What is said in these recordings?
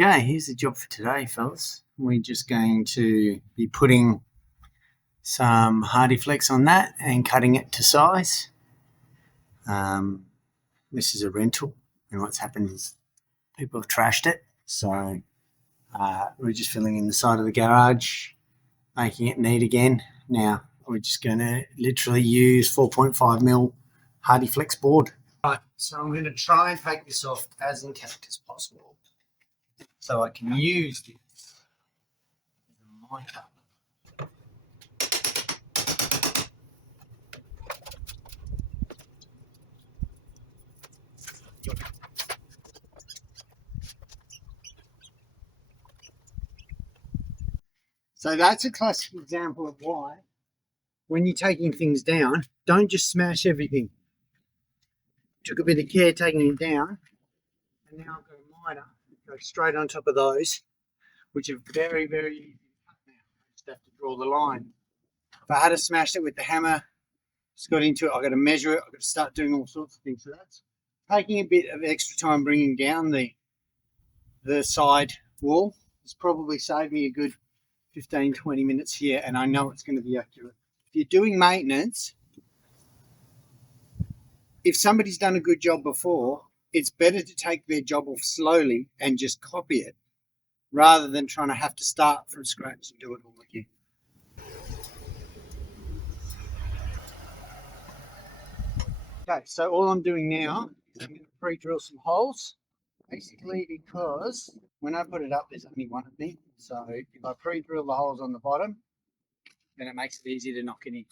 Okay, here's the job for today, fellas. We're just going to be putting some hardiflex on that and cutting it to size. This is a rental, and what's happened is people have trashed it. So we're just filling in the side of the garage, making it neat again. Now we're just going to literally use 4.5mm hardiflex board. Right, so I'm going to try and take this off as intact as possible, so I can use this as a mitre. So that's a classic example of why, when you're taking things down, don't just smash everything. Took a bit of care taking it down, and now I've got a mitre, go straight on top of those, which are very, very easy to cut now. I just have to draw the line. If I had to smash it with the hammer, just got into it, I've got to measure it, I've got to start doing all sorts of things. So that's taking a bit of extra time bringing down the side wall. It's probably saved me a good 15-20 minutes here, and I know it's going to be accurate. If you're doing maintenance, if somebody's done a good job before, it's better to take their job off slowly and just copy it rather than trying to have to start from scratch and do it all again. Okay, so all I'm doing now is I'm going to pre-drill some holes, basically because when I put it up, there's only one of me. So if I pre-drill the holes on the bottom, then it makes it easy to knock it in.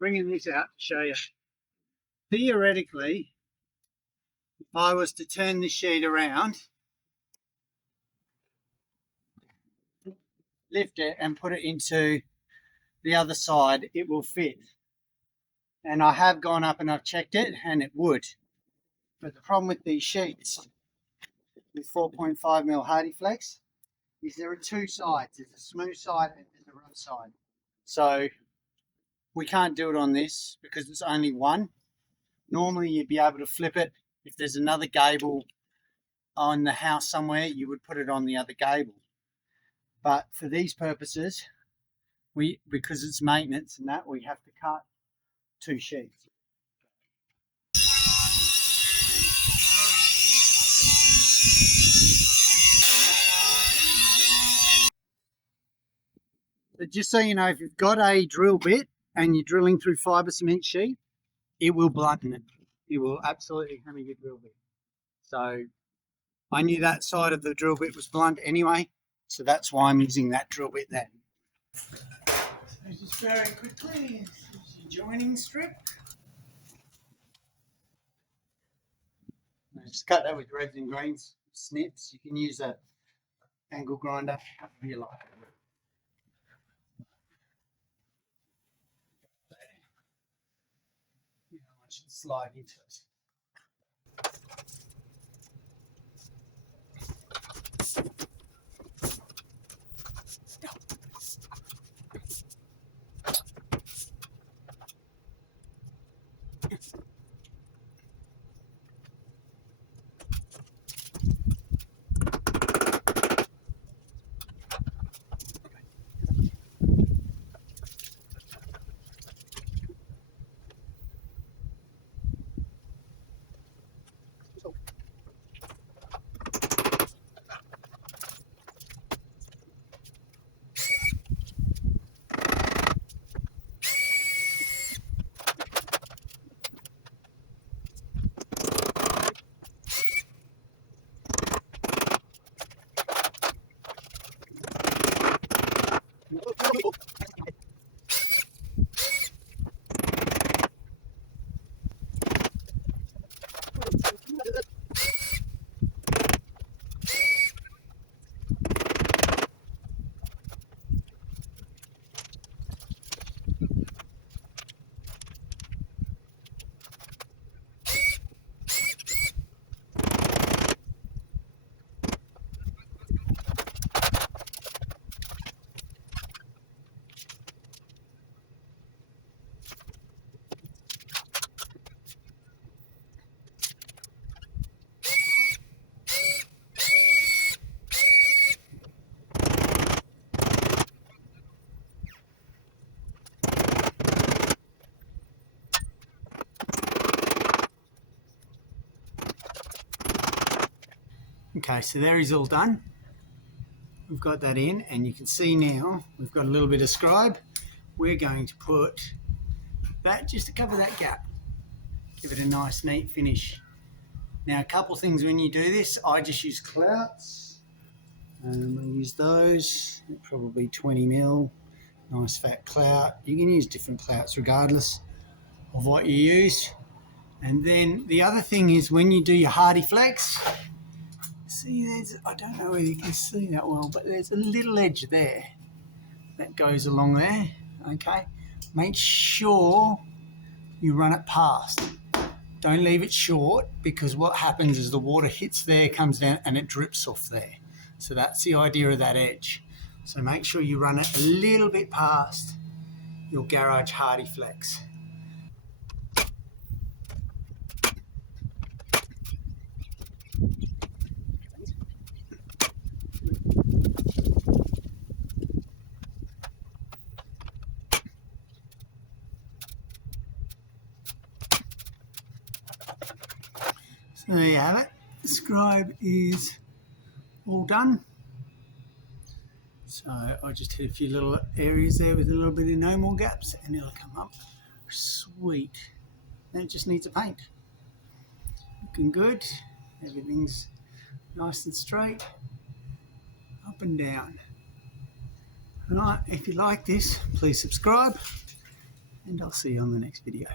Bringing this out to show you. Theoretically, if I was to turn this sheet around, lift it and put it into the other side, it will fit. And I have gone up and I've checked it and it would. But the problem with these sheets with 4.5mm hardiflex is there are two sides. There's a smooth side and there's a rough side. So we can't do it on this because it's only one. Normally you'd be able to flip it. If there's another gable on the house somewhere, you would put it on the other gable. But for these purposes, because it's maintenance and that, we have to cut two sheets. But just so you know, if you've got a drill bit and you're drilling through fibre cement sheet, it will blunt it. It will absolutely hammer your drill bit. So I knew that side of the drill bit was blunt anyway, so that's why I'm using that drill bit there. So just very quickly, your joining strip. Now just cut that with reds and greens, snips. You can use a angle grinder, however you like. I should slide into it. Okay, so there is all done. We've got that in, and you can see now we've got a little bit of scribe. We're going to put that just to cover that gap, give it a nice neat finish. Now a couple things when you do this, I just use clouts. I use those, probably 20 mil, nice fat clout. You can use different clouts regardless of what you use. And then the other thing is when you do your hardiflex, see there's, I don't know whether you can see that well, but there's a little edge there that goes along there, okay? Make sure you run it past. Don't leave it short, because what happens is the water hits there, comes down, and it drips off there. So that's the idea of that edge. So make sure you run it a little bit past your garage hardiflex. So there you have it. The scribe is all done. So I just hit a few little areas there with a little bit of no more gaps, and it'll come up sweet. Then it just needs a paint. Looking good. Everything's nice and straight, up and down. Alright, if you like this, please subscribe, and I'll see you on the next video.